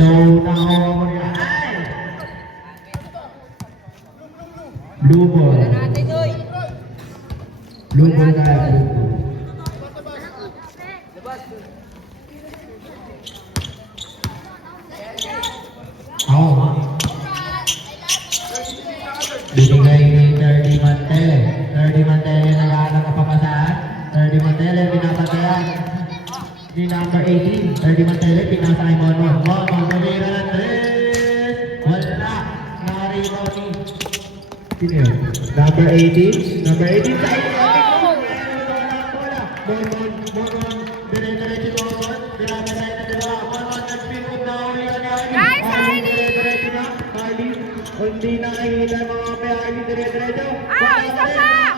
So, nakakuha ko niya. Ay! Blue ball. Blue ball tayo. Oo. Binigay ni 30 Mantele. 30 Mantele nag-aalang na papasahan. 30 Mantele pinapatayan. Ni number 18. 30 Mantele pinasa kay Monmon. Monmon, tumira ng 3. Wala. Narito ni... Sino yun? Number 18. Number 18 sa iyo. Monmon. Monmon. Dire-diretso Monmon. Pinapatayan na dalawa. Monmon. Nag-pinod na uli ka niya. Guys, Hardy! Hardy. Hindi nakikita mga may Hardy. Dire-diretso. Isa pa!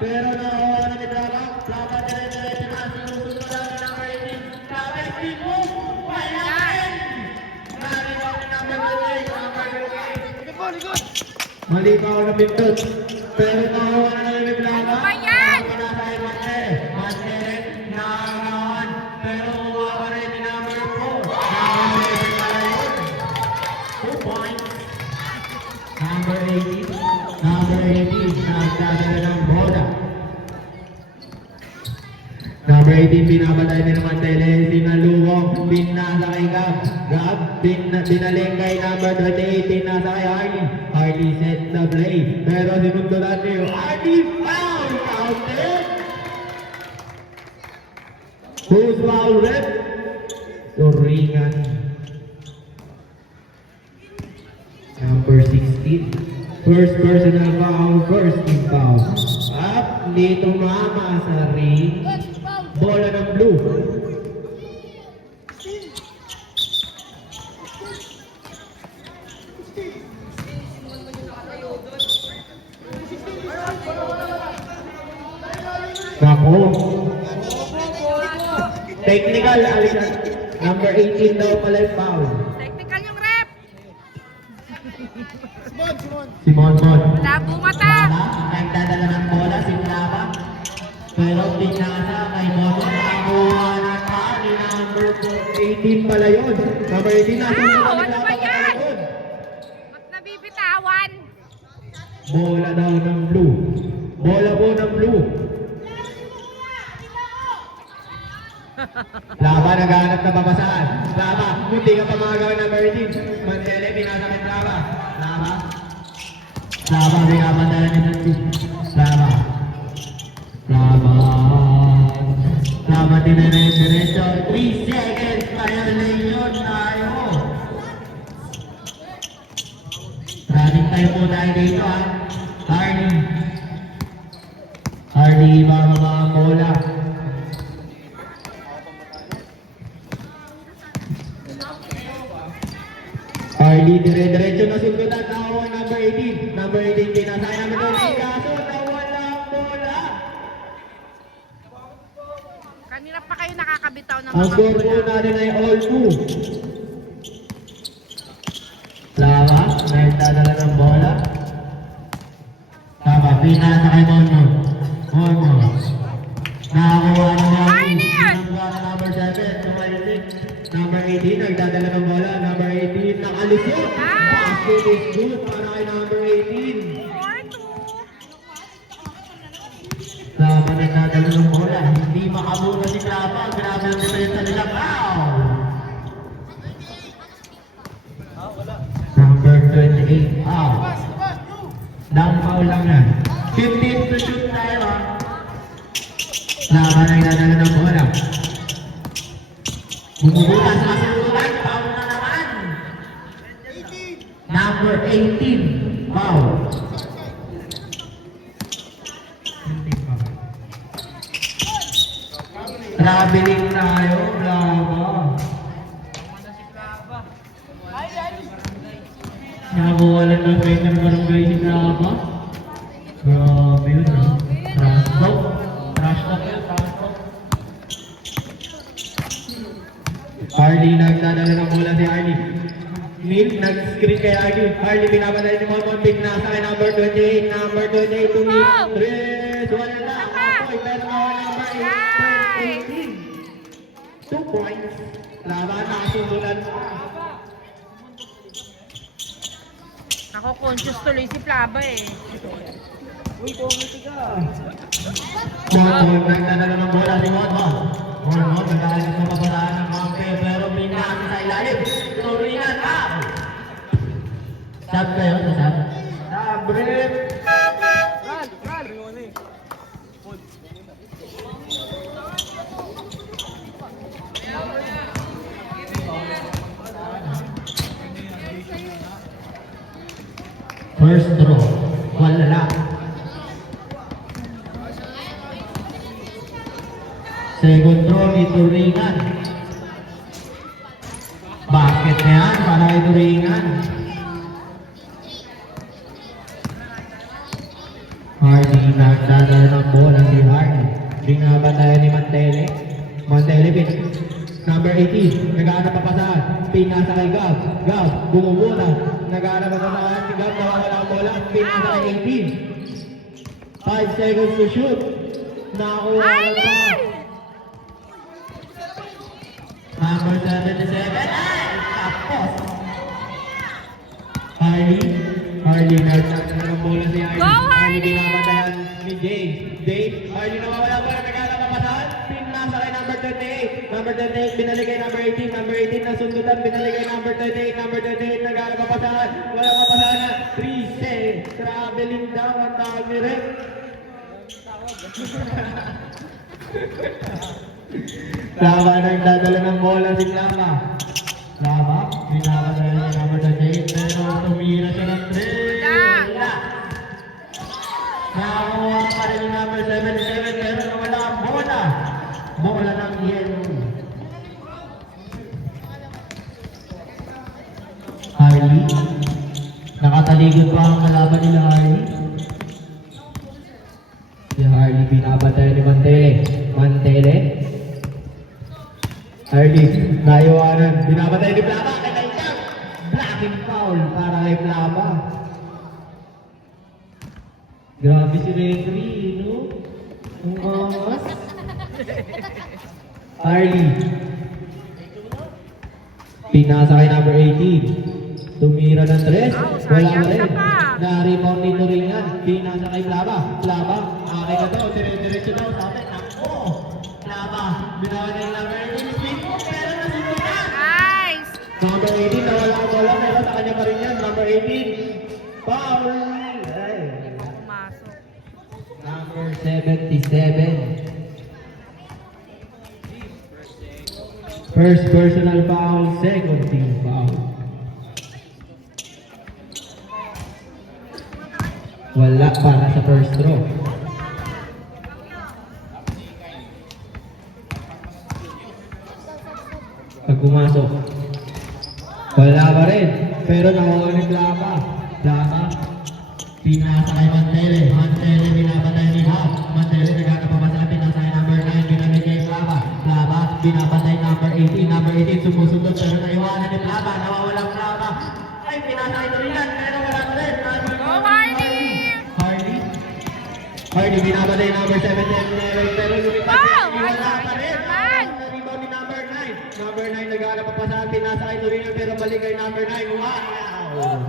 Pero nakakuha na ni Drama. Drama dire-diretso na. Sinusunod lang ni number 18. Drama 18 mo. Wala rin. Narito ni number 28. Mali pa ako na pindot. Pero nakakuha na ni Drama. Ano ba yan? Pinasay Mante. Mante rin. Nakakawan. Pero kuha pa rin ni number 4. Number 2 points. Number 18. Number 18. Nagdadala ng bola. Number 18, pinapatay ni naman Tele, sinalubong, pinasa kay Gab. Gab, dinaling kay number 28, pinasa kay Hardy. Hardy set the play, pero sinundulan niyo. Hardy foul! Counted! Who's foul rep? Turingan. Number 16. First personal foul, first team foul. Up, dito mama sa ring. Bola ng blue. Nako. Technical, Alisan. Number 18 daw pala yung foul. Technical yung rep. Simon Mon. Labo mata. Nagdadala ng bola, si Traba. Pero pinasa kay Moto. Nakakuha na pa ni number 18 pala yun. Number 18 nasa Wow! Ano ba yan? Ba't nabibitawan? bola daw ng blue. Bola po ng blue. Laba, naghahanap na babasahan. Laba, hindi ka pa magagawin ng Virgin. Mantele, pinasa kay Laba. Laba. Laba, pinapandala niya ng team. Laba. Laba. Laba, dinerecho. 3 seconds. Violation tayo. Running tayo po tayo dito, ha. Hardy. Hardy, bababa ang bola. Hardy, dire-diretso na sundutan. Nakakuha number 18. Number 18, pinasaya namin doon. Kaso, nawala ang bola. Kanina pa kayo nakakabitaw ng Ang mga score po bola. natin ay all 2. Lama, nagdadala ng bola. Lama, pinasa kay Monmon. Monmon. Nakakuha ng bola. Number 7, number 18, nagdadala ng bola. Number 18, nakalusot. Basket is good para kay number 18. 4-2. Lama, nagdadala ng bola. Hindi makamuna si Lama. Grabe ang depensa nila. Foul! Number 28, out. Down foul lang yan. 15 to shoot tayo, ha. Lama, nagdadala ng bola. Bumubukas sa kasundulan, foul na naman. Number 18, foul. Traveling tayo, Lama. Nakawalan ng kayo ng barangay si Lama. Grabe yun, ha. Trash talk. Trash talk yun, trash talk. Hardy, nagdadala ng bola si Hardy. Neil, nag-screen kay Hardy. Hardy, pinapatay ni Monmon. Pignasa kay number 28. Number 28 to Neil. Tres, wala na. Apoy, pero number 18. 2 points. Laban, nakasundulan pa. Ako, conscious tuloy si Plaba eh. Uy, kumiti ka. Mon, nagdadala ng bola si Mon. Mon, nagalit na mabalaan ng mga pero binati sa ilalim. Turingan, Sab kayo, sab. Sab, rip. First draw, wala. Second draw ni Turingan. Bakit na yan? Para kay Turingan. Hardy, nagdadala ng bola si Hardy. Binabatayan ni Mantele. Mantele, number 18, nag-aanap pa pasahan. Pinasa kay Gab. Gab, bumubuna. Nag-aanap pa pasahan si Gab, nawawala ang bola. Pinasa kay 18. 5 seconds to shoot. Nakuha ang bola. Number 77. Ay! Tapos. Hardy, nagdadala ng bola si Hardy. Go, Hardy! Binabatayan ni James. Hardy nawawala ang bola. Nag-aanap pa pasahan. Pinasa kay number 38. Number 38, binalik kay number 18. Number 18 na sundutan, binalik kay number 38. Number 38, nag-aaral papasahan. Wala papasahan na. 3 traveling down ang tawag ni Rex. Lama nagdadala ng bola si Lama. Lama, binabatayan ni number 38. Pero tumira siya ng 3. Wala. Nakakuha pa rin yung number 77. Pero nawala ang bola. Bola ng yellow. Harley. Nakataligod pa ang kalaban nila Harley. Si Harley binabatayan ni Mantele. Harley, naiwanan. Binabatayan ni Plaba. Blocking foul para kay Plaba. Grabe si referee, no? Ang angas. Harley. Pinasa kay number 18. Tumira ng 3. Wala sayang rin. siya pa. Na-rebound ni Turingan. Pinasa kay Plaba. Plaba. Akin na daw. Dire-diretso daw sa atin. Ako. Plaba. Binawa na yung number 18. Speed mo. Pero nasundunan. Nice! Number 18. Nawala ang bola. Pero sa kanya pa rin yan. Number 18. Foul. Ay. Pumasok. Number 77. First personal foul, second team foul. Wala para sa first draw. Pag pumasok, wala pa rin. Pero nakuha ni Plaba. Pinasa kay Mantele. Mantele binabatay ni Hap. Mantele nagkakapapasa. Pinasa kay number 9. Binamit kay Plaba. Binabatay number 18. Number 18 sumusundot. Pero naiwanan ni Plaba. Nawawalang Plaba. Ay, pinasa kay Turingan. Pero wala pa rin. Go, Hardy! Hardy binabatay number 7. Pero lumipat. Wow! Wala pa rin. Naman! Rebound ni number 9. Number 9 nagkakapapasa. Pinasa kay Turingan. Pero balik kay number 9. Wow!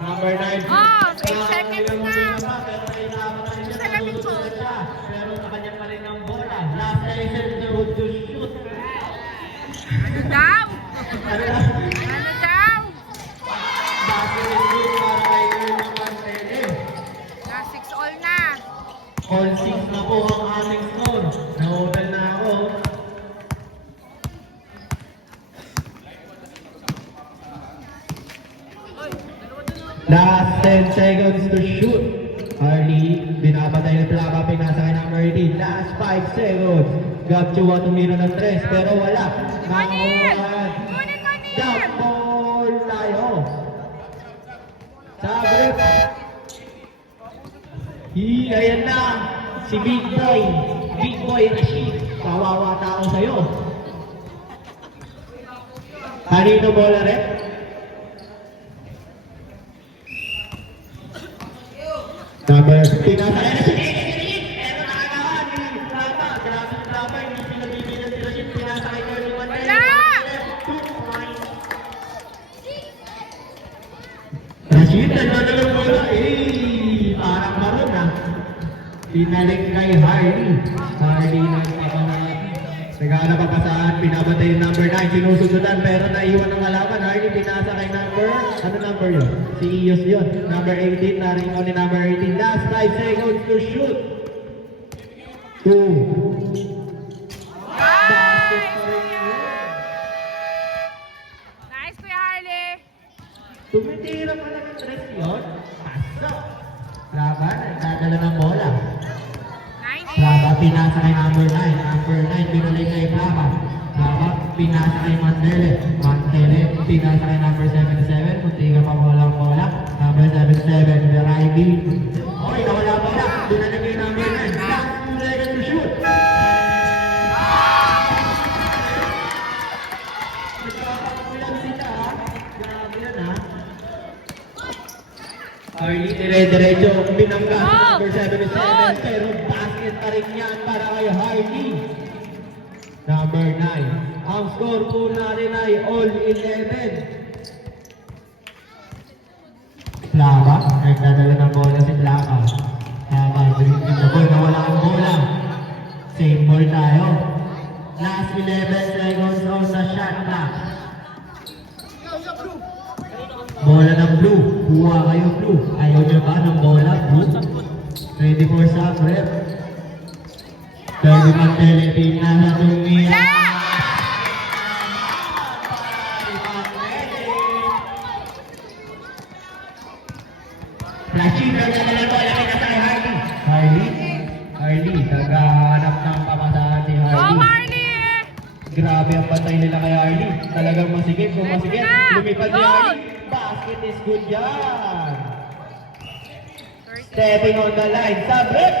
Number 9. Oh, 8 seconds na. Sa labing ko. Pero sa kanya pa rin ang bola. Last license to shoot. Ano daw? Ano daw? Bakit rin para kay Mantele. Last 6 all na. All 6 na po ang aming score. Nahotel na ako. Last 10 seconds to shoot. Harley, binabatay ni Plaba, pinasa kay number 18. Last 5 seconds. Gabchua tumira ng 3, pero wala. Nakakuhaan. Jump ball tayo. Sabi. Ayan na. Si Big Boy. Big Boy Rashid. Kawawa tao sa'yo. Kanino bola rin? Number 15 na tayo na si Rashid. Pero nakagawa ni Plaba. Grabe si Plaba. Hindi pinabibilan si Rashid. Pinasa kay Curly Mantele. Wala! Pinaling kay Harley. Harley nagpapasaan. Nagana papasaan, pinabantay yung number 9, sinusundutan pero naiwan ang kalaban. Harley pinasa kay number, ano number yun? Si Ios yun. Number 18, naringaw ni number 18. Last 5 seconds to shoot. 2. Nice, Kuya Harley. Tumitira pa lang ang tres yun. Pasok. Laban, nagdadala ng bola. 9-8. Laba, pinasa kay number 9. Number 9, binalik kay Laba. Laba, pinasa kay Mandele. Mandele, pinasa kay number 77. Muntiga pa bola. Number 77, Veraibi. Okay, nawala bola. Binalik kay number 9. Last 2 seconds to shoot. Nagpapakulang sila, ha? Grabe yan, ha? Harley, dire-diretso, binangga si number 77, pero basket pa rin yan para kay Harley. Number 9. Ang score po natin ay all 11. Plaka, nagdadala ng bola si Plaka. Plaka, drinking the ball, nawala ang bola. Same ball tayo. Last 11 seconds on the shot clock. Bola ng blue. Kuha kayo blue. Ayaw nyo ba ng bola? Blue. Ready for shot, rep. Derby Mantelipin na sa tumira. Flashing na naman ang bola kay Harley. Harley, naghahanap ng pamasahan si Go, Harley. Harley! Grabe ang bantay nila kay Harley. Talagang masigit, masigit. na! Lumipad si Go! Harley. Basket is good yan. Stepping on the line. Sabrip!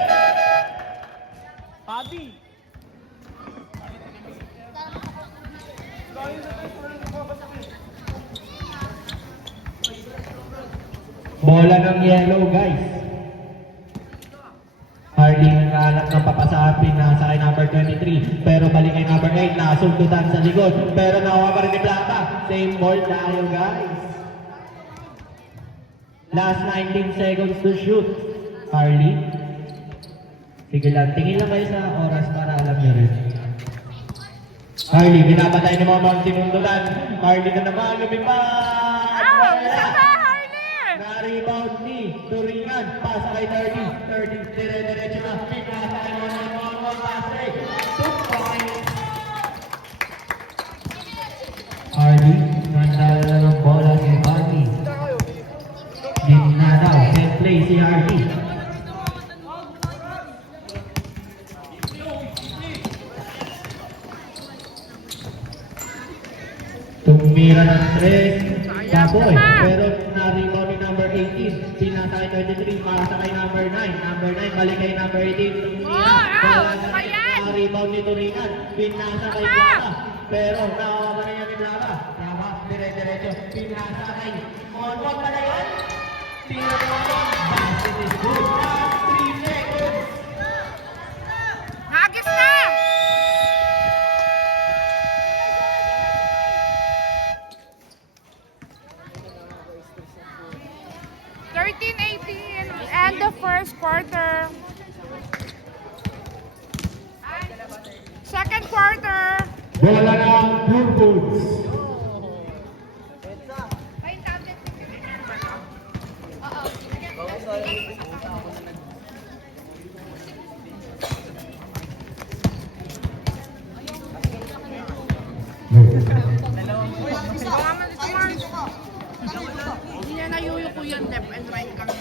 Bola ng yellow, guys. Harley naghahanap ng papasahan, pinasa kay number 23. Pero balik kay number 8, nasundutan sa likod. Pero nakuha pa rin ni Plata. Same ball tayo, guys. Last 19 seconds to shoot. Harley. Sige lang, tingin lang kayo sa oras para alam nyo rin. Harley, binapatay ni Momang sinundutan. Harley na naman, lumipad! Ah, isa Wala! pa, Harley! Na-rebound ni Turingan, pasa kay 30, dire-diretso na, pinasa kay Momang pase, 2 points. Harley, nandala na ng bola si Harley. Din na daw, set play si Harley. Tumira ng 3, Baboy, pero na-rebound ni number 18, pinasa kay 33, pasa kay number 9, number 9, balik kay number 18, na-rebound ni Turingan, pinasa kay Plata, pero nakawa pa niya ni Plata, tama, dire-diretso, pinasa kay Monmon pa na yan, tira ni Monmon, basket is good, last 3 seconds. Hagis na! And the first quarter. Second quarter. Bola ng Blue Bulls. Hindi na nayuyuko yan, left and right kami.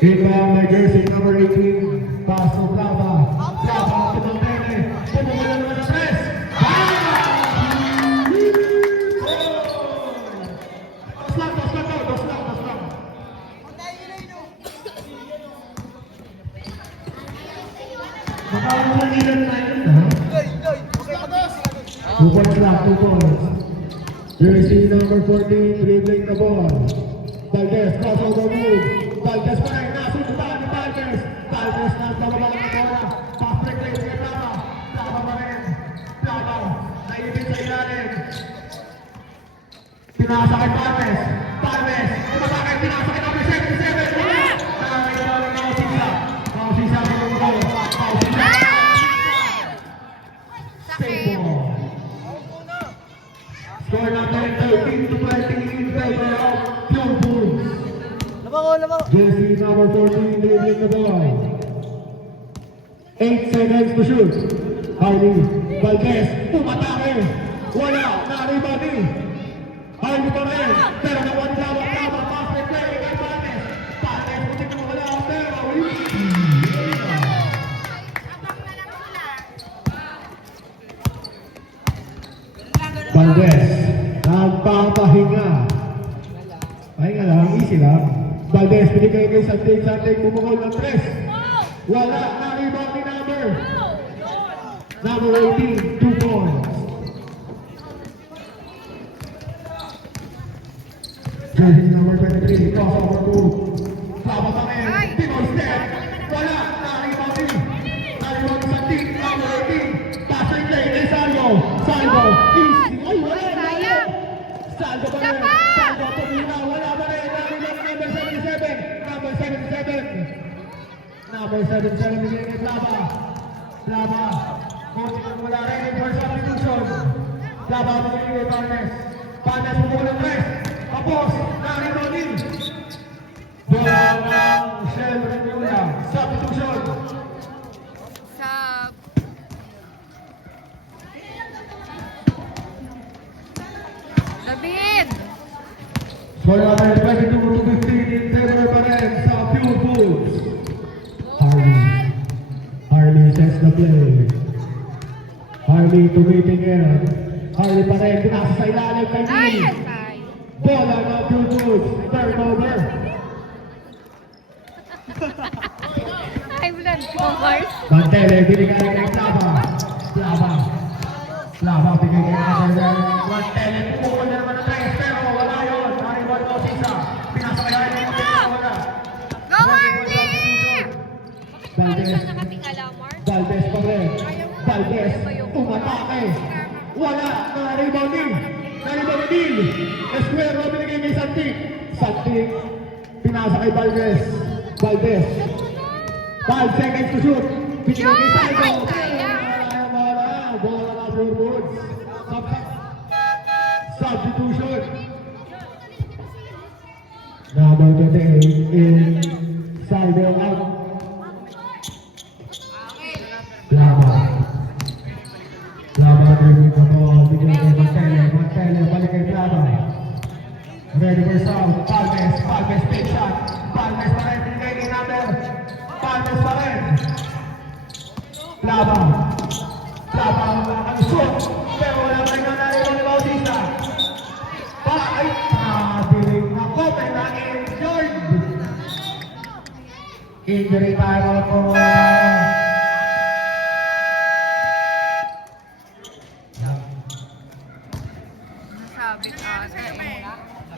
Inbound by jersey number 18, Paso Plata. Plata, Tumutene, tumula naman ang press. Dos lang. Makakalangilan na yun, ha? 2 points lang, 2 points. Jersey number 14, dribbling the ball. Valdez, crossover move. Valdez pa rin, nasundutan ni Valdez. Valdez na sa baba ng bola. Fast break play sa Plata. Plata pa rin. Plata, naibig sa ilalim. Pinasa kay Palmes. Palmes, umatake, pinasa kay number 77. Nakakita rin ako si Jersey number 14, dribbling the ball. 8 seconds to shoot. Harley Valdez, umatake. Wala, na-rebound din. Harley pa rin. Pero nawa nila ang tama. Basket play kay Valdez. Valdez, putik mo wala. Pero, Valdez, nagpapahinga. Pahinga lang, easy lang. Valdez, pinigay kay Santig. Santig, bumukol ng 3. Wala, na-rebound ni number 18, 2 points. Jersey number 23, crossover 2. Flava pa rin, Pinoy step. Wala, na-rebound din. Na-rebound ni Santig, number 18. Passing play kay Salvo. Salvo, easy. Ay, wala, wala. Salvo pa rin. Salvo, tumina. Wala pa rin. Na-rebound number 77. Number 77. Number 77, bigay kay Flava. Flava. Coaching wala rin for substitution. Flava, bigay kay Barnes. Barnes, bumukul ng 3. Tapos, na-rebound din. Bola ng Shell Remulla. Substitution. Sub. David! Score natin 22-15 in favor pa rin sa Pure Foods. Harley sets the play. Harley tumitingin. Harley pa rin, pinasa sa ilalim kay Ay, Neil. ay! Bola ng Pure Foods. Turnover. Ay, blood covers. Mantele, binigay kay Flava. Flava. Flava, binigay kay Mantele. Mantele, pumukul na naman ng 3. Pero wala yun. Nariwan mo sisa. Pinasa kay Harley. Wala. Go, Harley! Valdez. Nakatingala, Mark. Valdez pa rin. Valdez, umatake. Wala, na-rebound din. Na-rebound din. Esquero, binigay kay Santig. Santig, pinasa kay Valdez. Valdez. 5 seconds to shoot. Binigay kay Saigo. Ay, kaya. Wala, bola na Pure Foods. Substitution. Number 28 in Saigo out. Lava. Lava dribbling the ball. Bigay kay Mantele. Mantele, balik kay Lava. Ready for sound. Palmes. Palmes, big shot. Palmes pa rin. Bigay kay Nader. Palmes pa rin. Lava. Lava, wala kang shoot. Pero wala pa rin nangyari ni Bautista. Ay, nabiling ako. May na-injured. Injury time ako. Sabi ka.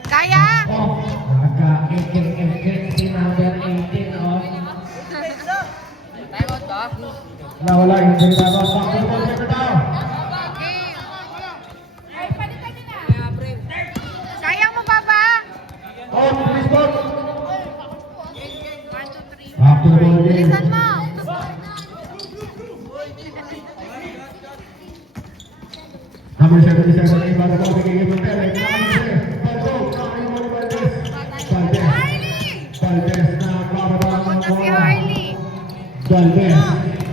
Kaya! Oh, naka-ekek-ekek si number 18, oh. Time out ba? Nawala yung injury time out. Basketball center tayo. Kaya mo ba ba? Oh, please go. 1, 2, 3. Basketball game. Bilisan mo! Number 77, iba na po, bigay mo tele. Baldo, nakaiwan ni Valdez. Valdez. Valdez na bababa ng Punta si bola. Harley. Valdez.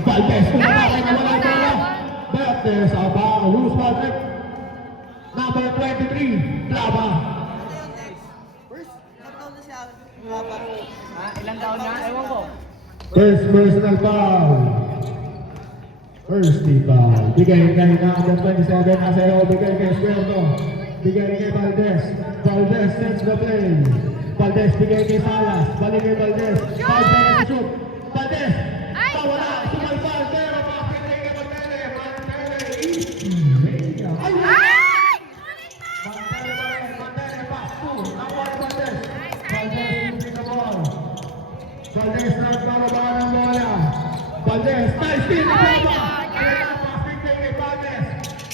Valdez, kumakakay Ay, na wala naku na. bola. But there's a ball, loose ball trip. Number 23, Flava. Ilang taon na? Ewan ko. First personal foul. First foul. Bigay kay number 27, Asero. Bigay kay Esquerdo. Bigay kay Valdez. Valdez sets the play. Valdez bigay kay Salas. Balik kay Valdez. 5 seconds to shoot. Valdez. Ay! Wala. Sumalpal. Pero bakit kay Mantele? Mantele. Easy. Ay! Ay! Mantele, pass to. Nakuha ni Valdez. Valdez losing the ball. Valdez nagbababa ng bola. Valdez, nice steal! Ay, Flava! sayang. Ayan na, passing play kay Valdez.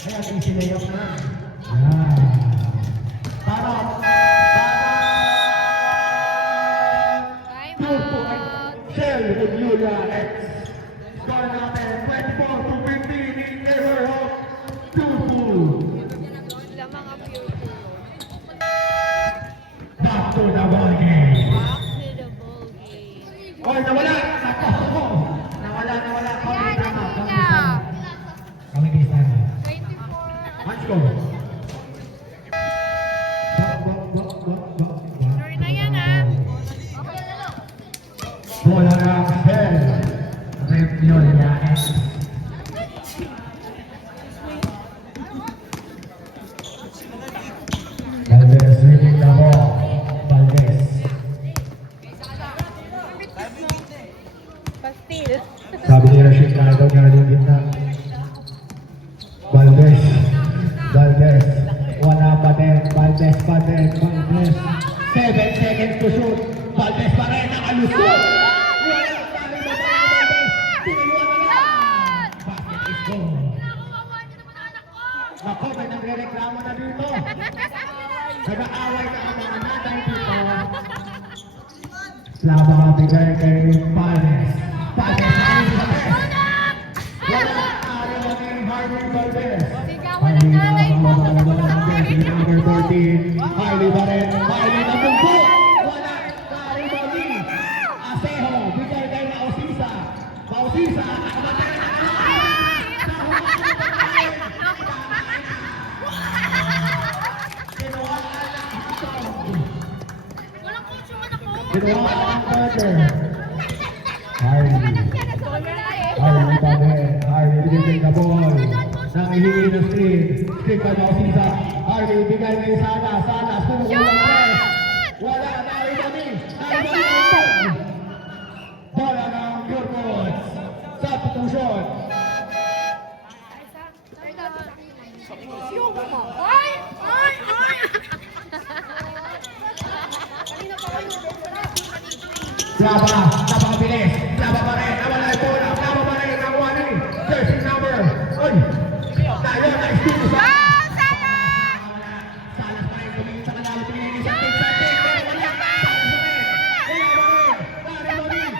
Ayan, easy layup na. Ayan. Tarap. Time Pure point. out. Shell with Julia X. Score natin 24-15 in favor of Pure Food. Lamang ang pure. Back to the ball game. Back to the Score. Sure na yan, ha? Bola ng Bell. Repiol Yaes. Valdez winning the ball. Valdez. Pastil. Sabi ni Rashid na ito nga yung gitna. Valdez. Valdez. Wala pa din. Valdez pa din. Valdez. 7 seconds to shoot. Valdez pa rin. Nakalusot. Wala pa rin. Valdez. Tinuluan na lang. Basket is goal. Ako, may nagre-reklamo na dito. Nag-aaway ka ang mga nanay dito. Laba ka bigay kay Valdez. Valdez na rin sa best. Wala araw ni Harvey Valdez. Sigawan ng nanay mo. Number 14. Hailey pa rin. Hailey na bungko. Wala. Kari Bobby. Asejo. Bigay kay Mausisa. Mausisa. Nakamatay na. Kinuha ang Carter. Hailey. Hailey pa rin. Hailey binigay na ball. Nangihingi ng screen. Screen kay Mausisa. Hailey bigay kay Sana. Sana. Sumukulang press. Wala. Naribani. Naribani. Bola ng Pure Goods. Substitution. Yung mo. Ay! Ay! Ay! Laba. Napakabilis. Laba pa rin. Nawala yung bola. Laba pa rin. Nakuha ni jersey number. Ay! Tayo. Nice to sa Salas pa rin. Tumingin sa kanalo. Tumingin sa tig. Sa tig. Wala pa rin.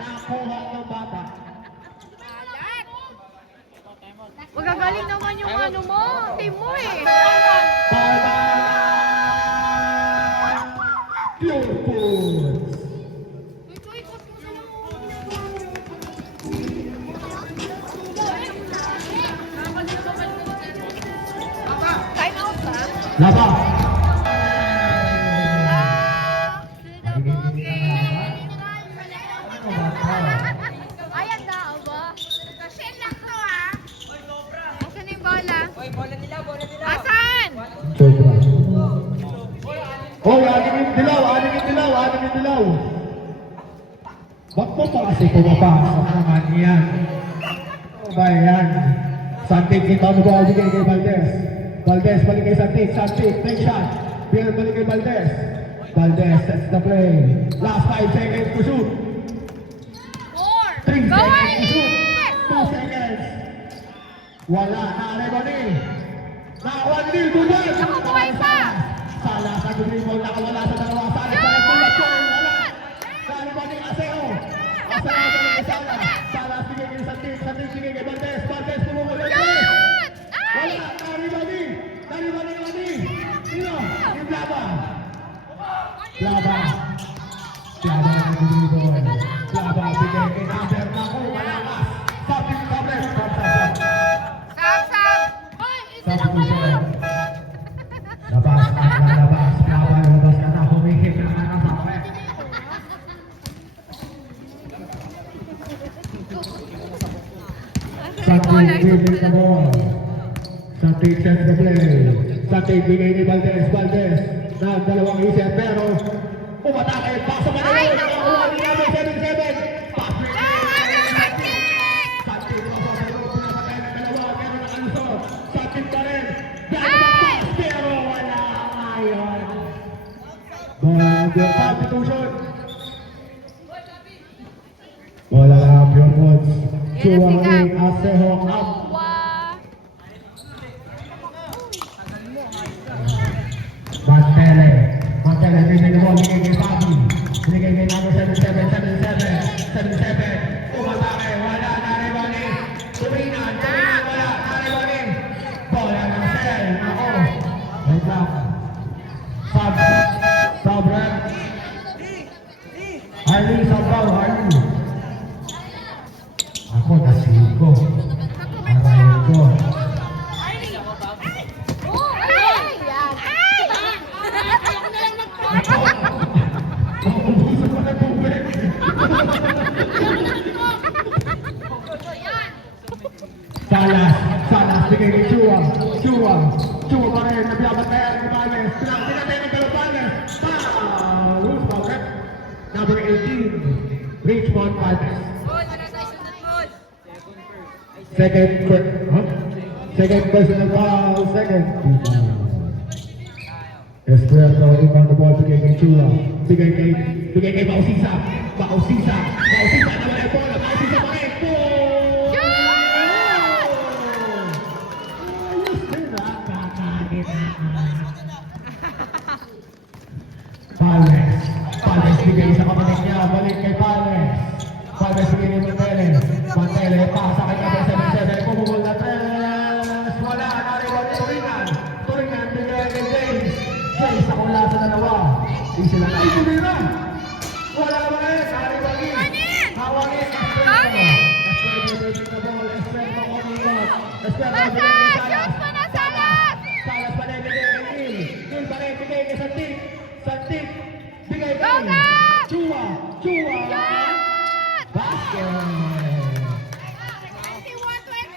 Nakuha ng bata. Magagaling naman yung ano mo. Team mo eh. Para Pure Foods. Time out ba? Laba. Ayan na, aba. Shell lang to, ha? Asan yung bola? Bola nila. Asan? Sobra. Hoy, anin yung dilaw. Ba't mo pa kasi pumapasok naman yan? Ano ba yan? Santik, kita mo ba bigay kay Valdez? Valdez, balik kay Santik. Santik, take shot. Bill, balik kay Valdez. Valdez sets the play. Last 5 seconds to shoot. 3 Go, seconds to shoot. Arlie! 2 seconds. Wala. Narebani. Na-1 nil to dyan. Nakubuhay pa. Sala sa dribble. Nakawala sa dalawa. Sala sa red bull. Wala. Narebani. Aseo. Aseo balik kay Sala. Sala bigay kay Santik. Santik bigay kay Valdez. Valdez pumulong. Shoot! Ay! Wala. Narebani. Narebani. Sino? Yung Laba. Laba. Laba na dribble. Laba bigay kay Naber. Naku. Malakas. Sabit tablet. Sam! Hoy! Isa lang pala! Labas na, lalabas. Labas ka na. Humihip na ka na sa akin. Santik bigay the ball. Santik sets the play. Santik bigay ni Valdez. Valdez na dalawang isip pero umatake. Pasok ka na Ay, rin. naku! Nakuha ni Naber 7-7. Pasok Ah, ano, Santi? Santik pasok sa loob. Pinapatay ng dalawa pero nakalusot. Santik pa rin. Ay! Pero wala ngayon. Bola substitution. Bola na Pure Foods. Suwangin Asejo up. Mantele binigay ng ball. Binigay kay Fabi. Binigay kay number 77. Umatake. Wala. Narebani. Tuminan. Wala. Narebani. Bola ng Sel. Ako. Wait lang. Sobrang. Harley, sobrang. Harley. Ako, nasigo. Salas, bigay kay Chua pa rin, naglabantayan ni Vales, pinatay ng Galopales, foul! Loose foul, rep. Number 18, Richmond Valdez. Second personal foul, second. Escuerdo, ibang the ball, bigay kay Chua, bigay kay Bausisa, naman yung bola, Bausisa pa rin, goal! Ayos din na, Valdez bigay sa kapatid niya, balik kay Valdez bigay ni Mantele, pasa kay number 77, pumukul na tres, wala, nariwan Turingan, bigay kay James, ako wala sa dalawa, di sila na, ituloy na, wala naman eh, nariwan hawangin, Salas pa rin, bigay kay Gil pa rin, bigay kay Santik, bigay kay Chua, basket!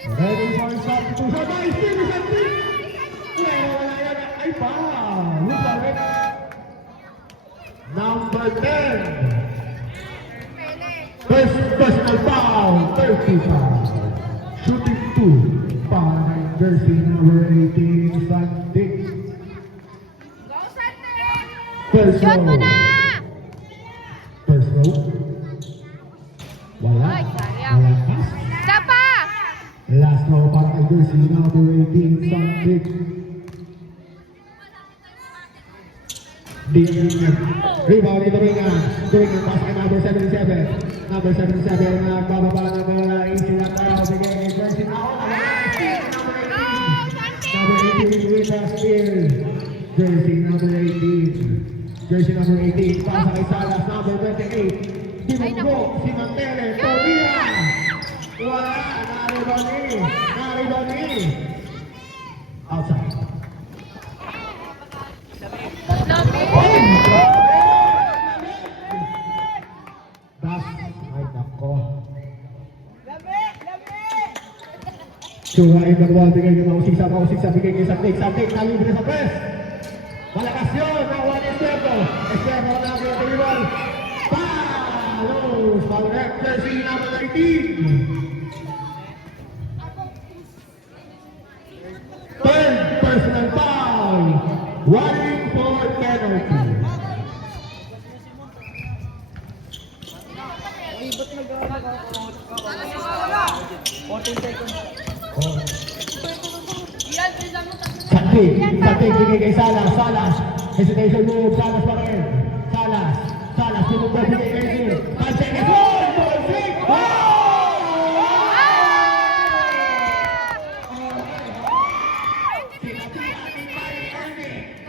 Ready for substitution, by Steve Santik! Wala yan, ay pa! Lupa rin! Number 10! First personal foul, 35. Shooting 2, para jersey number 18, Santik. First Shoot mo row. na! First row. Wala. Ay, sayang. Wala pass. Isa pa! Last row para kay jersey number 18, Santik. Rebound ni Turingan pass kay number 77. Number 77 na bababa na bola, easy na tayo, bigay kay jersey number 18 with a steal. Jersey number 18, pasa kay Salas, number 28. Binugbo si Mantele, Torilla. Wala, Naridoni. Outside. Ay, nako. Chua in the ball, bigay kay Bausisa, bigay kay Santik, nalibre sa press. Malakas yun, nakuha ni Escuerdo na ang pinatulibal. Foul! Foul rep, jersey number 18. Third personal foul. Running for penalty. Santik, bigay kay Salas, hesitation move, Salas pa rin, Salas, pinugbo, bigay kay Gil, 5 seconds, goal,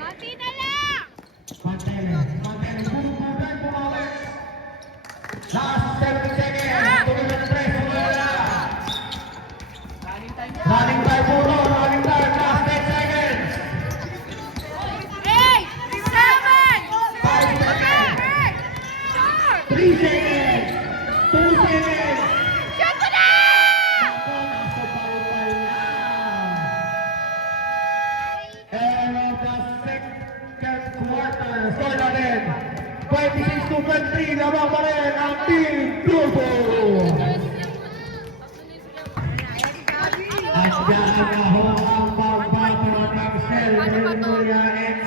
Konti na lang! Mantele, bumubugan, bumawit. Last 7 seconds, tuloy na ng press, wala. Running time, last 10 seconds. 8, 7, 5 seconds. 3 seconds. 2 seconds. shoot mo na! Nasa bawal na. And of the second quarter, score natin. 26-23, lamang pa rin ang Team Turbo. At dyan ako ang pagbato ng Cell Memoria X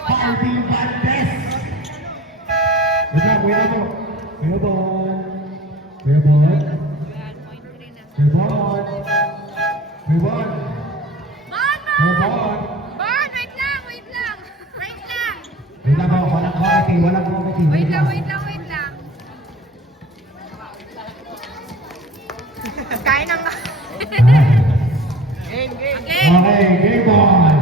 Party Bandes. Kuya po. Bon, wait lang! Wait lang ako, walang quality. Wait lang. Kain ng... Okay. Okay, game on.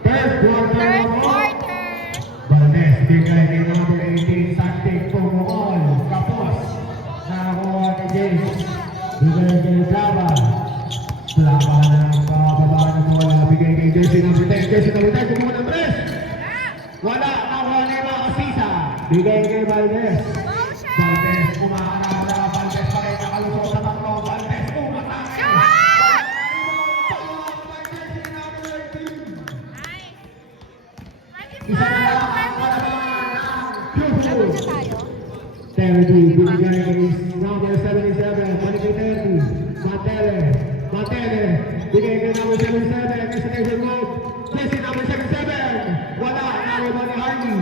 Third Third quarter. quarter. Valdez, bigay kay number 18, Santik, pumukol. Kapos. Nakakuha kay James. Bigay kay Plava na bababa ng bola. Bigay kay jersey number 10. Pumukol ng press. Wala. Nakuha na yung mga kasisa. Bigay kay Valdez. Valdez, umakarap na. Valdez pa rin nakalusot sa tatlo. Valdez, umatake. Bibigay is number 77, balik kay Terry. Matele. Bigay kay number 77, destination mode. Jesse number 77. Wala, nakuha ni Hardy.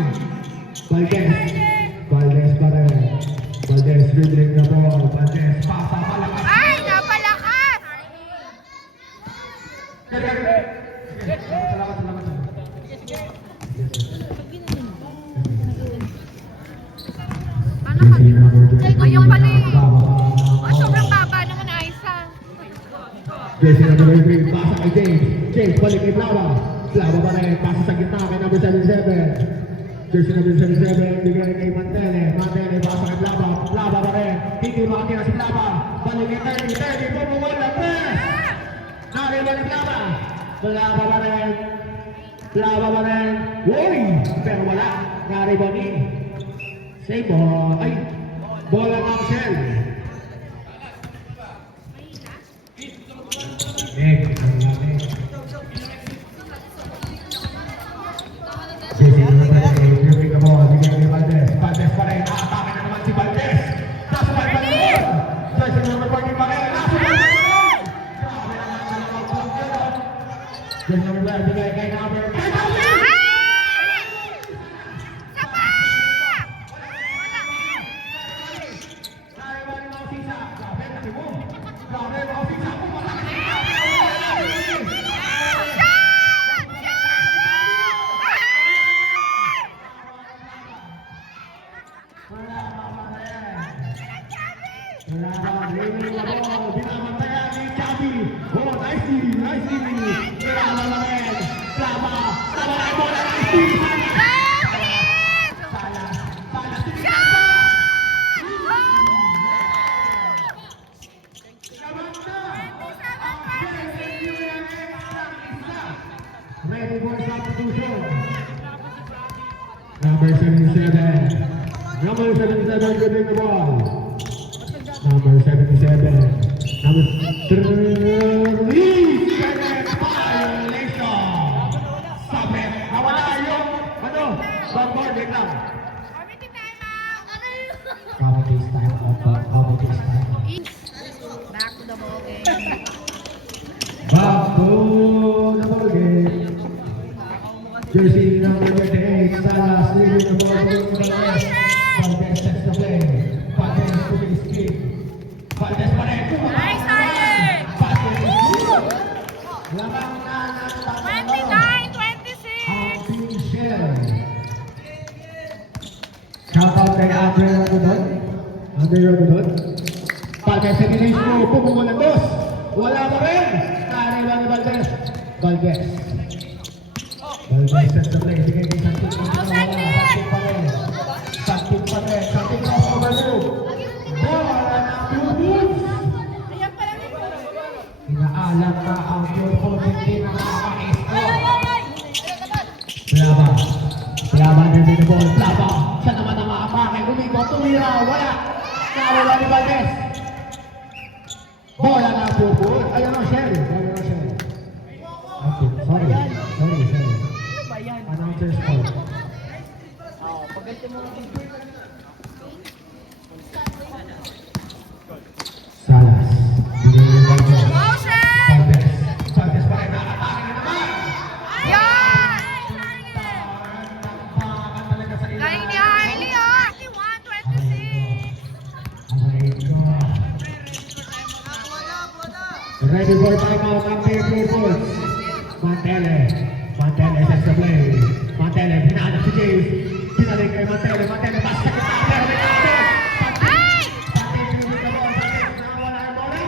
Valdez pa rin. Valdez, dribbling na ball. Valdez, pasa, malakas. Ay, napalakas! Salamat. Ano ka? Ayun pala eh. Oh, sobrang baba naman, Aiza. Jesse number 3, pasa kay James. James, balik kay Plava. Plava pa rin, pasa sa gitna kay number 77. Jersey number 77, bigay kay Mantele. Mantele, pasa kay Plava. Plava pa rin, hindi makatira si Plava. Balik kay Terry. Terry, bumuwal na press. Nariba ni Plava. Plava pa rin. Uy! Pero wala. Nariba ni. Save ball. Ay! Bola ng Shell. Jesse number 8, dribbling the ball. Bigay kay Valdez. Valdez pa rin. Atake na naman si Valdez. Nasa ball pa rin. Jesse number 14 pa rin. Nasa ball pa rin. Jesse number 12, bigay kay number 5. Ready for substitution. Number 77. Number 77 dribbling the ball. Number 77. Number 3. Violation. Sabit. Nawala yung backboard. Wait lang. Comedy time out. Back to the ball game. Back to the ball game. Jersey number 28, Salas, leading the ball to the left. Valdez sets the play. Valdez to his kick. Valdez pa rin. Nice, Harden! Lamang na ng 29-26! ang Team Shell. Shoutout kay Andre Rododon. Valdez sa ginis mo, pumungol ng dos. Wala pa rin. Nariwa ni Valdez. Valdez sets the play. Bigay kay Santik. Santik pa rin. Santik crossover move. Bola ng Blue Bulls. Ayan pala rin. Inaalam na ang Blue Bulls. Hindi na makaka-score. Plava na din ang ball. Plava. Siya naman ang makapake. Umikot. Tumira. Wala. Nawala ni Valdez. Bola ng Blue Bulls. Ayun ang Shell. Okay. Sorry. Announcer's fault. Salas. Motion! Valdez pa rin. Nakatake na naman. Yan! Tampakan talaga sa ilalim. Galing ni Harley, oh! 31-26. Ready for timeout ang Blue Bulls. Mantele sets the play. Mantele, pinahanap si James. Pinalik kay Mantele. Mantele, pass sa kita. Pero may kapit. Ay! Santik, yung the ball. Santik, nawala ang bola.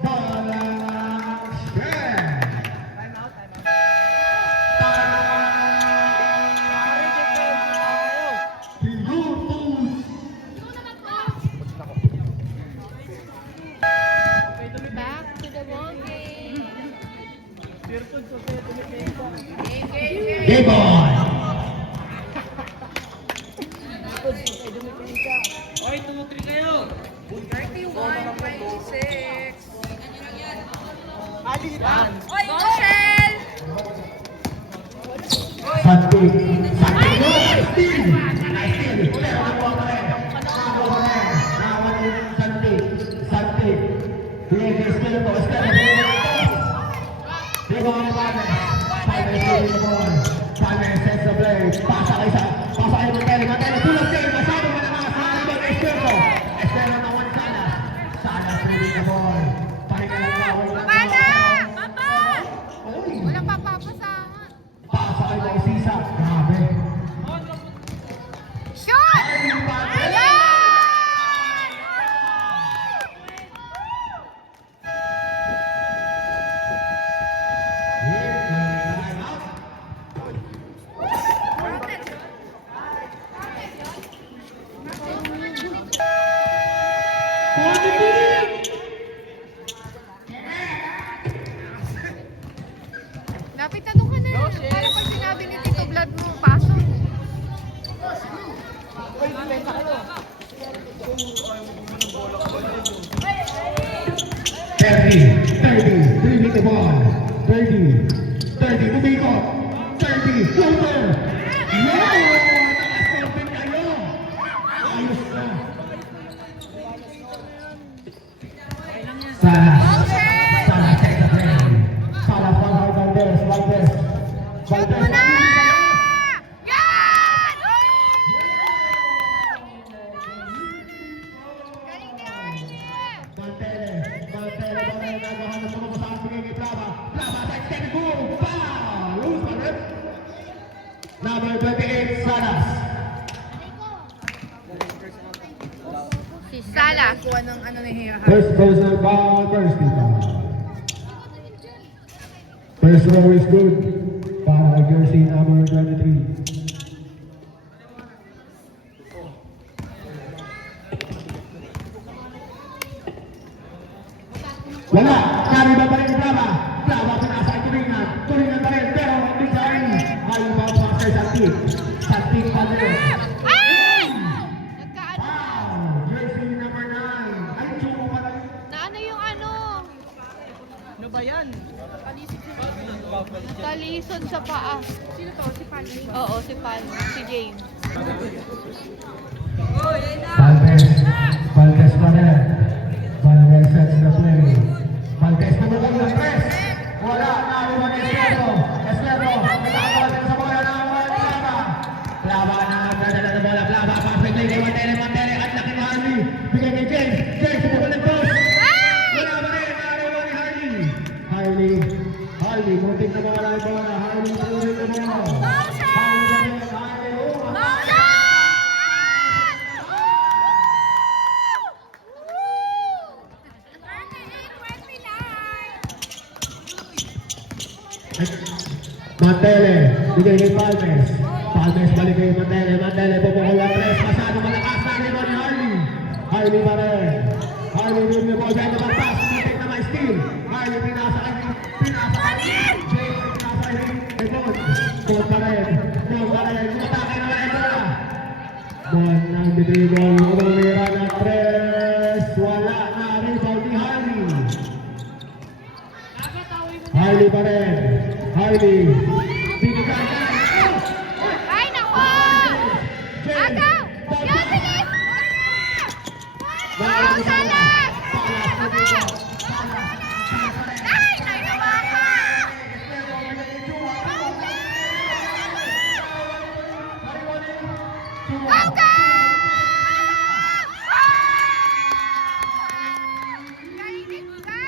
Bola ng Shell. Blue Bulls. Back to the ball game. Game on. Oy, 2-3 kayo. 31-26. Alitan. Motion! Santik. Santik. Steve. Pero nakuha pa rin. Nakuha pa rin. mga Palmer. Palmer stealing the ball. Palmer sets the play. Pasa kay Montele. Montele, tulog kayo. Masyado malakas. Nakakabag kay Esquerdo. Esquerdo naman Salas. Salas stealing the ball. Pahinga lang na. Papa! Papa! Uy! Walang papapasangan. Pasa kay Bausisa. Grabe. Shoot! Ayan! Lapit na doon ka na. Para pag sinabi ni Tito Vlad mo, pasok. Dribbling the ball. 30, umikot. 30, floater. Wow! Nakasolving kayo. Ayos na. Salas takes the play. Salas pa kay Valdez. Shoot mo na! Yan! Galing ni Archie! Montele, naghahanap ng mga saan bigay kay Plava. Plava, extended goal. Foul! Lose on it. Number 28, Salas. Si Salas. First personal foul, first people. First row is good. Para kay jersey number 23. Wala! Kariba pa rin yung Plava. Plava pinasa kay Turingan. Turingan pa rin, pero hindi sa rin. Ayaw ba ang passer sa tip? Sa tip pa rin. Ay! Nagkaano? Wow! Jersey number 9. Ay, chumo pa rin. Na ano yung ano? Ano ba yan? Talisod sa paa. Sino to? Si Palma? Oo, si Palma. Si James. Valdez pa rin. Valdez sets the play. Valdez tumulong ng press. Wala, nariwan ni Esquerdo. Nakakawalan sa bola ng Plava. Plava na nadala na bola. Plava, perfect play kay Montele. At laki ni Harley. Bigay kay James. Tumulong ng cross. Wala pa rin, nariwan ni Harley. Harley, muntik na bola yung bola. Harley, tumulong na bola. Harley, Montele, bigay kay Palmes. Palmes balik kay Montele, bubukol ang press. Masyado malakas na rin ni Harley. Harley pa rin. Harley rin yung ball. Dahil naman pass, muntik na ma-steal. Harley pinasa kay James, pinasa kay Gold pa rin. Atake na lang bola. Bon ng bibigol. Umira ng press. Wala na rebound ni Harley. Harley pa rin. Harley. Binigay na. Ay, nako! Agaw! Yan, bilis! Wow, Salas! Ay, nawa ka! Agaw! Galing din ka!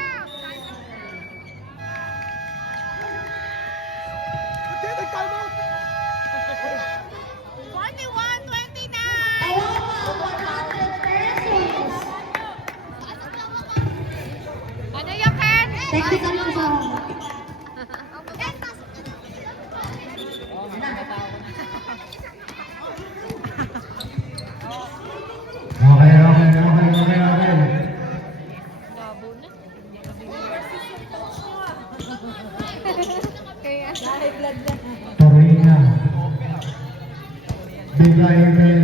41-29! Ano yung Ken? Technical lang sa Okay. Labo na. Kaya, blood na. Torina. Bigay kay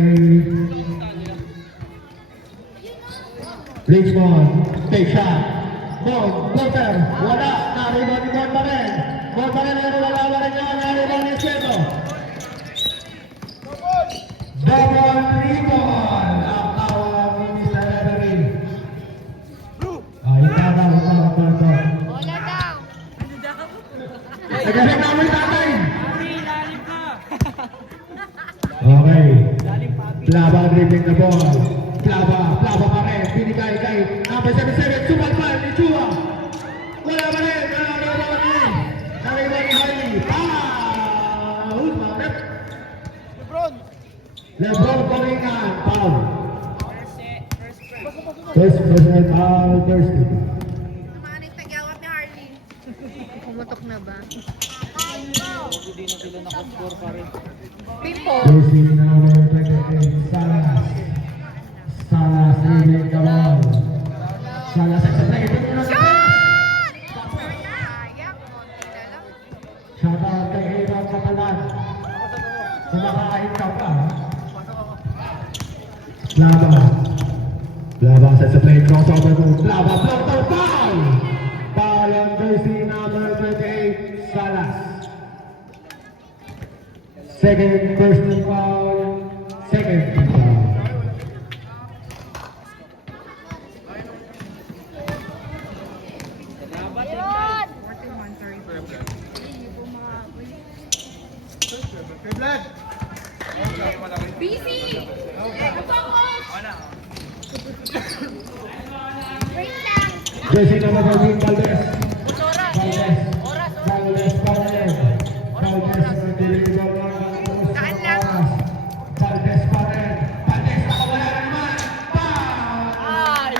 Richmond. Take shot. Floater. Wala. Nariban ni Bon pa rin. Bon pa rin. Wala pa rin yan. Nariban ni Esquerdo. Double triple. Ang tawag ni Mr. Referee. Ikaw. Bola daw. the ball. Plava pa rin. Binigay kay number 77, Subalman ni Chua. Wala pa rin. Nariwa ni Harley. Foul! Marep. Lebron Coringan. Foul. First personal foul. First. Naman yung tagyawat ni Harley. Pumutok na ba? Hindi na sila nakascore pa rin. Pimpo. Jersey number 28, Salas. Salas leading the ball. Salas at the play. Ito na sa Shot! Sayang, konti na lang. shout out kay Aaron Catalan. Kumakain ka pa. Plava sets a play. Crossover move. Plava floater foul. Foul on jersey number 28, Salas. Second personal foul. Second foul. Meron! Busy! Wait lang! Jersey number 14, Valdez. Oras! Valdez, Valdez. Valdez, nagdiligaw ng Saan lang? Valdez pa rin. Valdez, nakawala naman. Foul!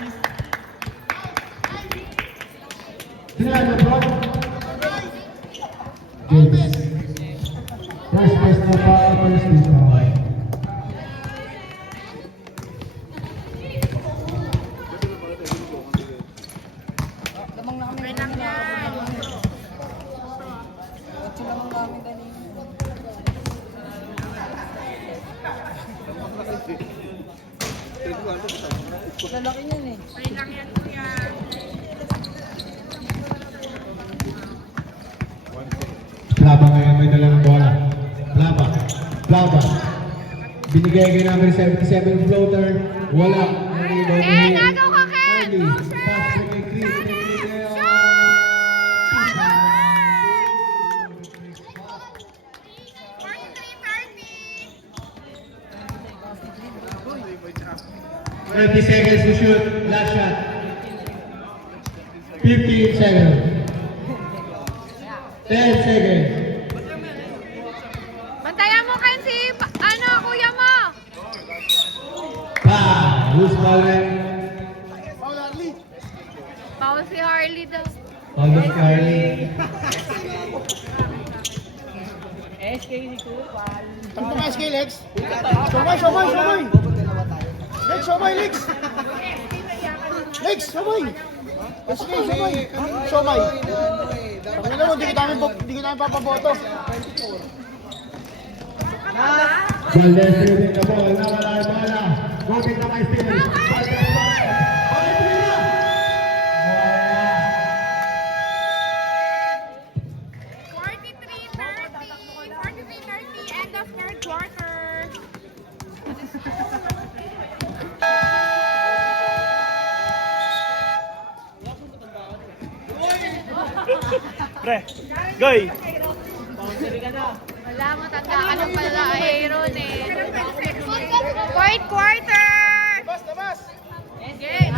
Sinala na bro? James. First personal foul, first team foul. Wait lang yan! Lalaki niyan eh. Wait lang yan, kuya. Plava ngayon may dalang bola. Plava. Binigay kay number 77 floater. Wala. Ken, agaw ka, Ken! Early. Go, sir! Pass to kay Chris. Binigay ang- Forty-three, 30 seconds to shoot. Last shot. 15 seconds. 10 seconds. Bantayan mo, Ken, si, kuya mo! Who's calling? Foul si Harley daw. August Carly. SK ni Kupal. Ano pa SK, Lex? Somay! Lex, somay, Lex! Lex, somay! SK, somay! Sabi na mo, di kita namin papaboto. Valdez leading the ball. Nawala ang bola. Moving na kay Steele. Valdez pa rin. Balik mo na. Wala. 43-30, end of third quarter. Pre, goy! Wala mo, tanda ka na pala, Aaron eh. Fourth quarter! Labas! Okay.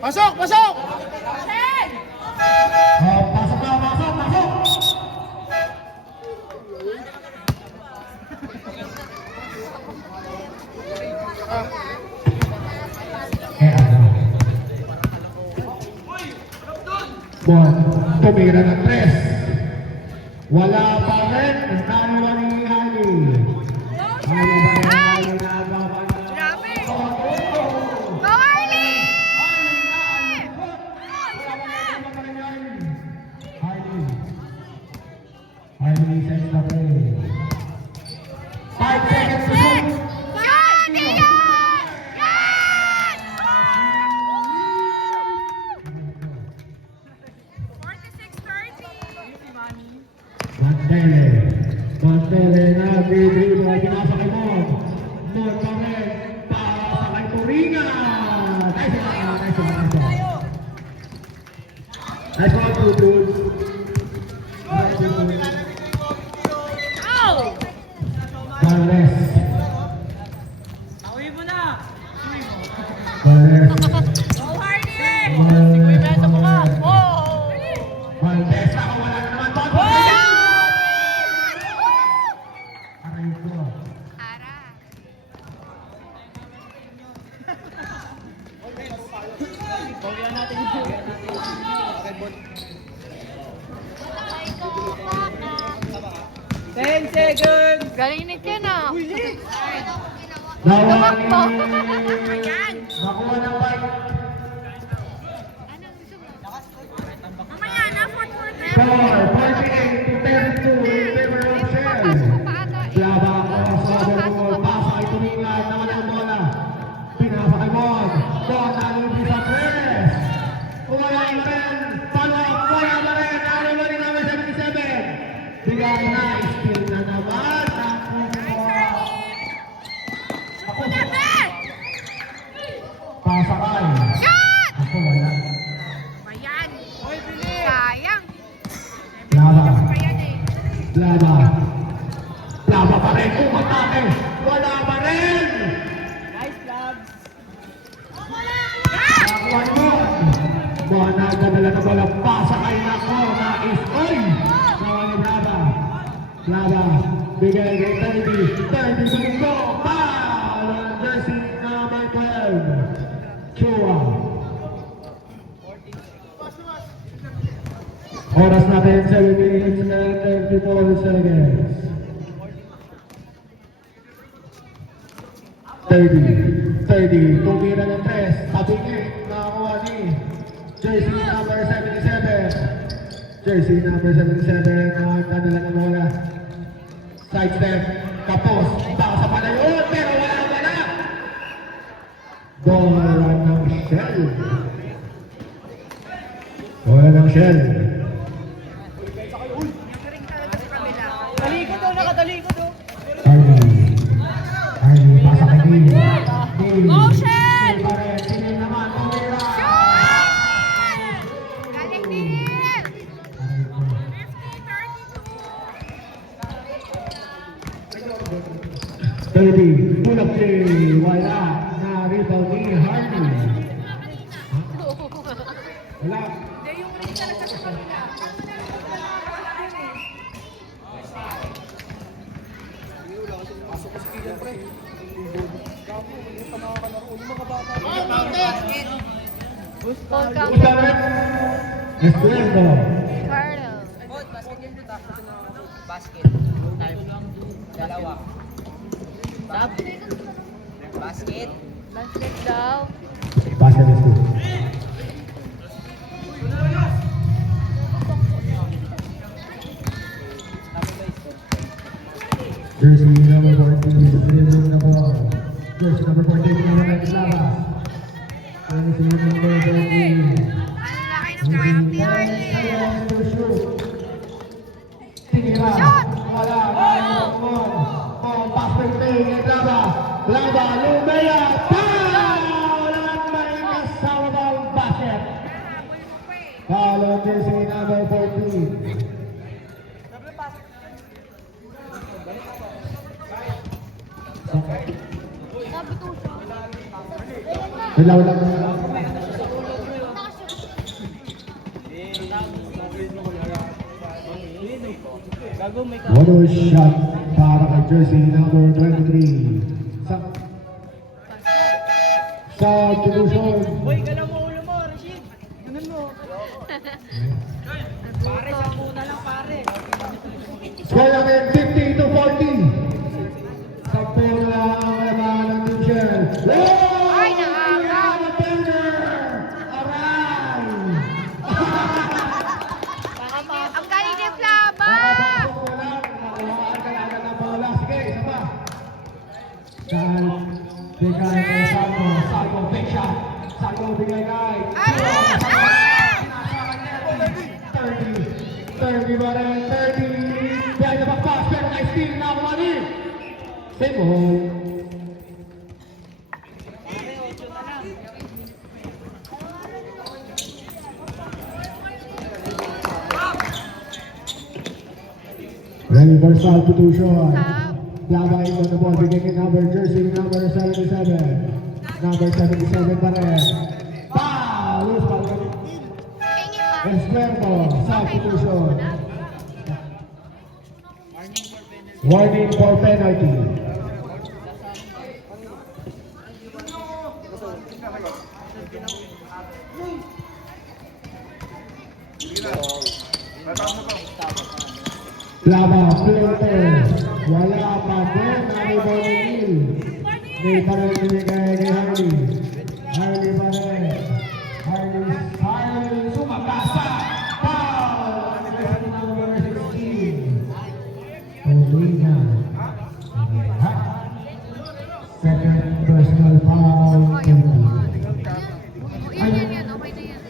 Pasok! Ten! Pasok na, pasok! Bon, tumira ng 3. Wala pa rin. Naliwa ni Ali. Ay! Grabe! Go, Harley! Harley sets the play. 5 seconds to shoot. Yan! Yan! Yan! 46-30. Montele na bibili ay pinasa kay Mon. Mon pa rin. Para kay Turinga. Nice one, two dudes. Marles. Uwi mo na! Marles. Go, Hardy! Marles. mo ka. Marles. Ako wala na naman. Toto! Aray ko. Ara. Bawian natin yun. 10 seconds! Galing ni Ken ah. Nakuha Tumakbo. Nakuha ng bike. Mamaya na, 4-4 Score, 48 to 32 in favor of Shell. Laba ako sa overall. Pasa kay Tumingan. Naman ang bola. Pinasa kay Mon. Mon, nalubi sa press. Wala pa rin. Follow up. Wala pa rin. Ano ba rin naman 77? Bigay na. Steal na naman. Ako. Pasa kay. Shot! Ako wala. Ayan. Sayang. Laba. Ayan eh. Laba. Laba pa rin. Umatake. Wala pa rin. Nice vlogs! Nakakuha ni Mon. Mon na kadala na bola. Pasa kay Nako. Nais. Oy! Nawa ni Laba. Laba. Bigay kay 30. 30 segundo. Foul on jersey number 12. Chua. Oras natin 7 minutes and 34 seconds. 30. Tumira ng 3. Tabingin. Nakakuha ni jersey number 77. Jersey number 77. Nakakadala ng bola. Side step. Tapos. Baka pa na yun. Pero wala. Bola ng Shell. Bola ng Shell. Talikod daw, nakatalikod daw! Hardy, pasa kay Dave. Motion! Dave pa rin. Tingin naman. Tumira. Galing din! 30. Tulak si wala. Na rebound ni Hardy. Wala. Full Usa count. rin. Estuendo. Carlo. Basket. Dalawa. Sub. Basket. Basket daw. Basket is good. Jersey number 14 is delivering the ball. Jersey number 14 naman ang Lava. Jersey number 14. Ang laki ng strike ni Harley. Tinira. Wala. Oh, basket play ni Lava. Lava, Lumea. Foul! At may kasama daw ang basket. Foul on jersey number 14. Sabi ko siya. Hilaw lang. Gago, may What a shot para kay jersey number 23. Sa Tulusyon. Boy, galaw mo ulo mo, Rashid! Ganun mo! Pare, 10 na lang pare! Score natin 50 to 40. Sa pula ang labanan ng Tulusyon. Ay, nakaka! Aray! Ang galing ni Flava! Nakapasok mo lang. Nakuhaan ka na agad ng bola. Sige, isa pa. Dahil bigay kay Sarko. Sarko, big shot. Sarko, bigay kay. Ah! 30 ba rin? 30. Biyay na pagpas. Pero na-steal na ako mali. Same ball. Ready for substitution. Stop. Plaba ito na ball. Bigay kay number jersey, number 77. Number 77 pa rin. Foul! Loose ball. Esquerdo, substitution. Warning for penalty. Plaba, Flores. Wala pa din. Ano ba yung may pa rin binigay ni Harley. Harley pa rin. Harley sumabasa. Foul! Number 16. Olina. Second personal foul. Yan, yan. Okay na yan.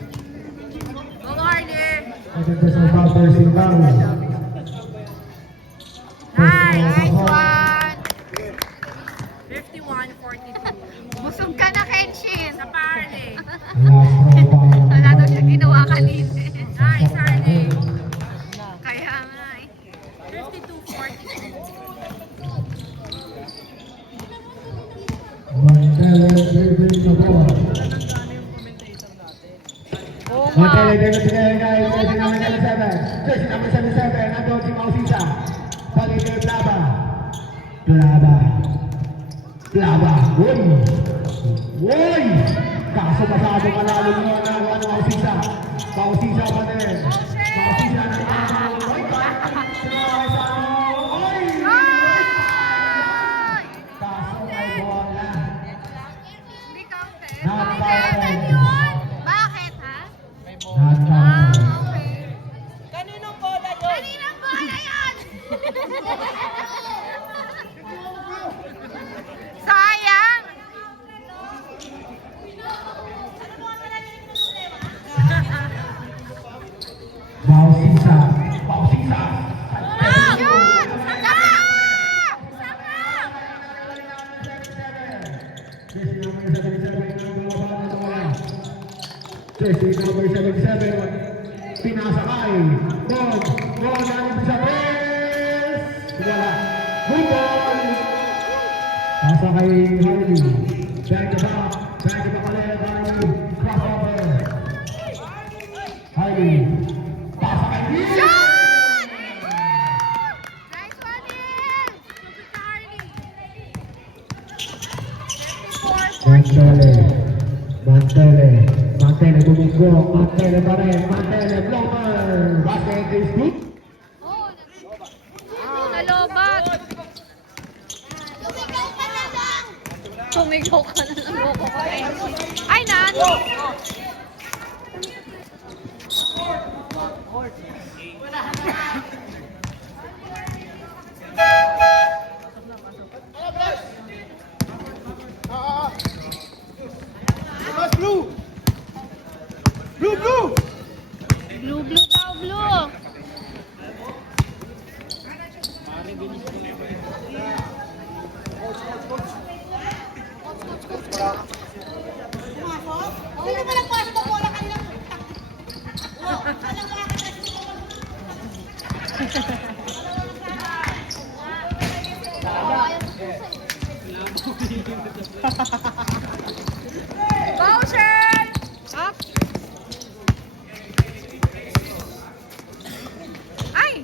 Go, Harley. Second personal foul for Singao. Nice one. 51-42. Busog ka na, Kenshin. Sa Harley. Wala daw siya ginawa kanina. Nice, Harley. Kaya nga eh. 52-42. Montele dribbling the ball. Montele dribbling the ball, guys. Jersey number 77. Jersey number 77. Nandun si Mausisa. Balik kay Plaba. Plaba. Uy! Uy! Kaso masyado malalim mo na ang Mausisa. Mausisa pa din. Mausisa na ito. Uy! Uy! Kaso may bola. Hindi counted. Not Hindi counted. counted yun. Bakit, ha? Not counted. Okay. Kaninong bola yun? Kaninang bola yan? Sayang! Mausisa. Yun! Saka! Saka! Jersey number 77. Pinasakay. Bon. Nanin sa press. Wala. Good ball. Pasakay Harley. Back to back. Ulit. Harley. Crossover. Harley. Pasakay. Yun! Nice one, Neil! Charlie. 54-40. Mantele Domingo. Mantele pa rin. Mantele blower. Basket is good. Oh, nalobat. Tumigaw ka na lang. Loko ka eh. Ay, nano. Mas blue! Blue! Blue, blue daw, blue. Sino ba nagpasok ng bola kanina? Bowser! Up. Ay!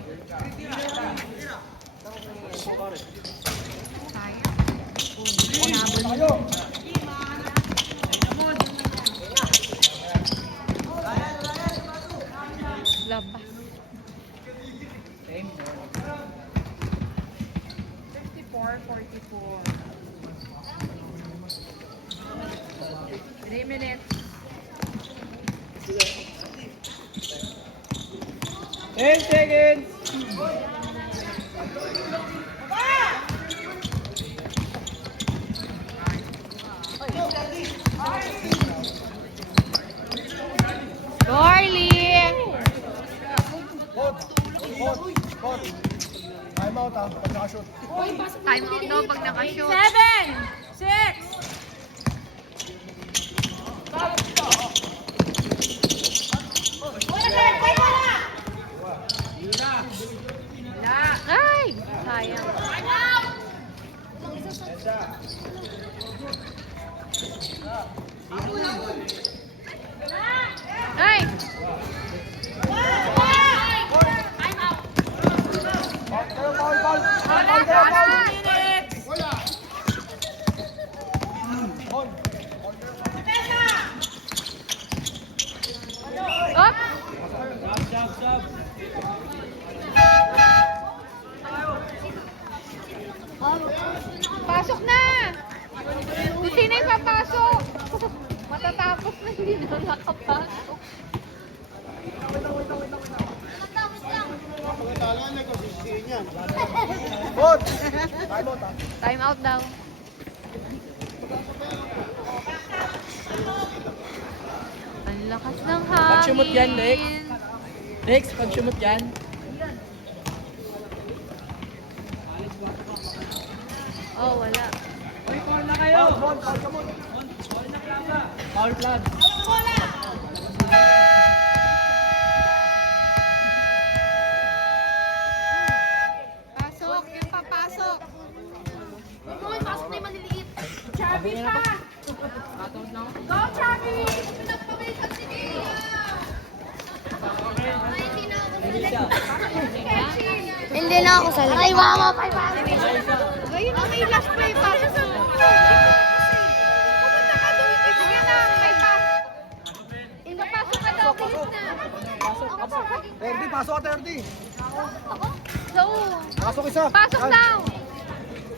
Labas. 54-44. 3 minutes. 10 seconds! Gorlie! Time out ah, pag nakashoot. Time out daw pag nakashoot. 7! 6! Wala! Ay! Sayang. Pasok na! Sino yung papasok? Matatapos na hindi na nakapasok. Time out daw. Ang lakas ng hangin. Pagsumot yan, Lex. Lex, pagsumot yan. Oh, wala. Uy, call na kayo. Foul flag. Pasok, yung papasok. Huwag mo ipasok na yung maliliit. Chubby pa! Go, Chubby! Nagpabilisan si Nia! Ay, hindi na ako Hindi na ako salita. Ay, mama, bye bye. Ayun na, may last play pa. Pupunta ka doon. Sige na, may pass. Papasok ka daw, bilis na. Terdi, pasok ka, Terdi. So, Pasok isa. pasok daw.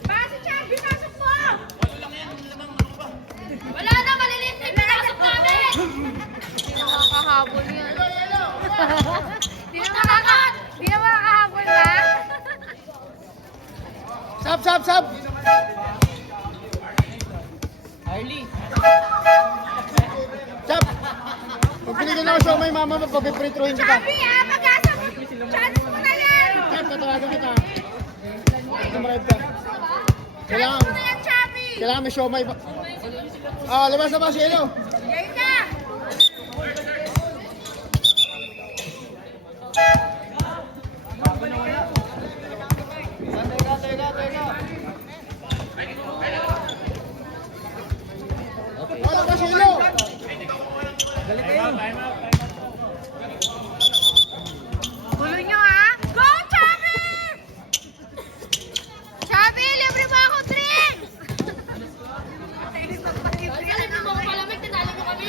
Pasok, Chubby! Pasok mo! Wala na, maliliit na yung pinasok namin! Nakakahabol yan. Di na makakahabol ba? Sab, sab, sab. Harley. Sab. Pag pinigyan ako siya, may mama, magpapipritruhin kita. Chubby, mag-asa mo! Chance mo na yan! Sab, tatawagan kita. Tumarive ka. Kailangan, Ano yan, Chubby? kailangan may siomay. Labas na ba si Elo? Yan na! Labas si Elo. Gulo nyo ha? Go, Chubby! Chubby, libre mo ako drinks! Alam mo mga palamig, tinalo mo kami.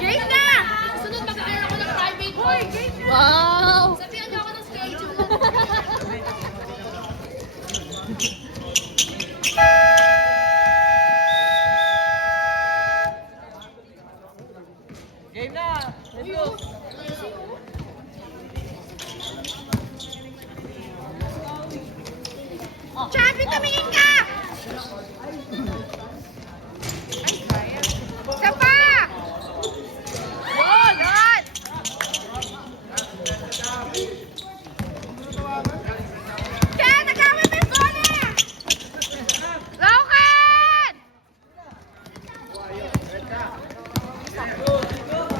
Game na! Sunod mag-aaral ako ng private. Hoy, game na! Wow! Sabihan niyo ako ng schedule. Game na. Let's go. Chubby, tumingin ka! Isa pa! Yun! Yun! Kaya, nagawin mo yung bola! Rocket!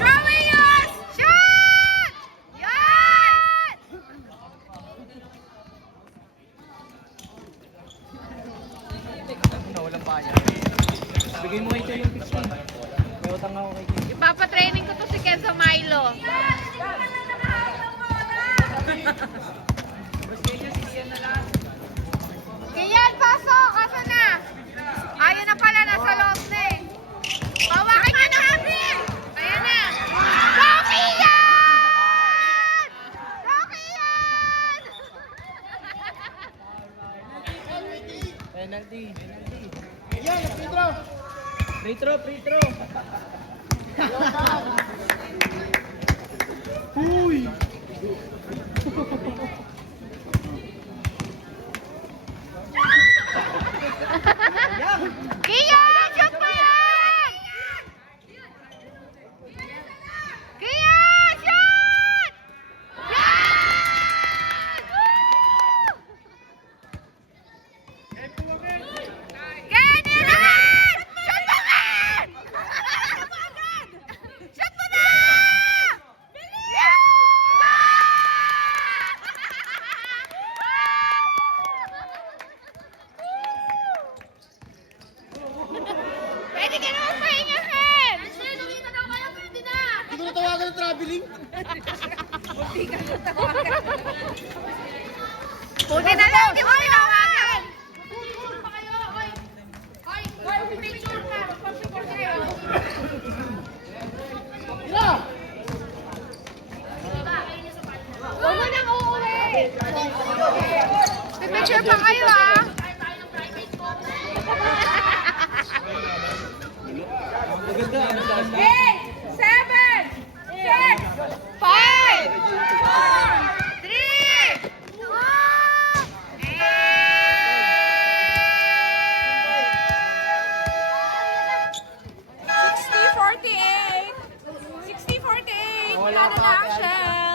Drawing yours! Shoot! Yan! Walang bayan. Bigay mo kay Ito yung 15. May utang ako kay Ito. Ipapatraining ko to si Kenzo Milo. Kiyan, pasok! Asa na? Ayun na pala, nasa loob na eh. Bawakin ka na, Abby! Ayun na. Go, Kiyan! Go, Kiyan! Penalty. Yan, free throw. Free throw, free throw. Uy. Kiyan! Shoot mo yan! Kiyan! Shoot! Yan! Woo! Ganyan naman! Shoot mo na! Shoot mo na! Bilis! Pwede ka naman pahingahin! Nakita na kayo, pwede na! Hindi ko natawagan ng traveling. Buti na lang, di mo tinawagan! Picture pa kayo! Hoy! Hoy! Hoy! Picture ka! Picture kayo! Prepare pa kayo ah. Maganda, ano taas? 8, 7, 6, 5, 4, 3, 2, 60-48. 60-48. Wala na lang, Chef.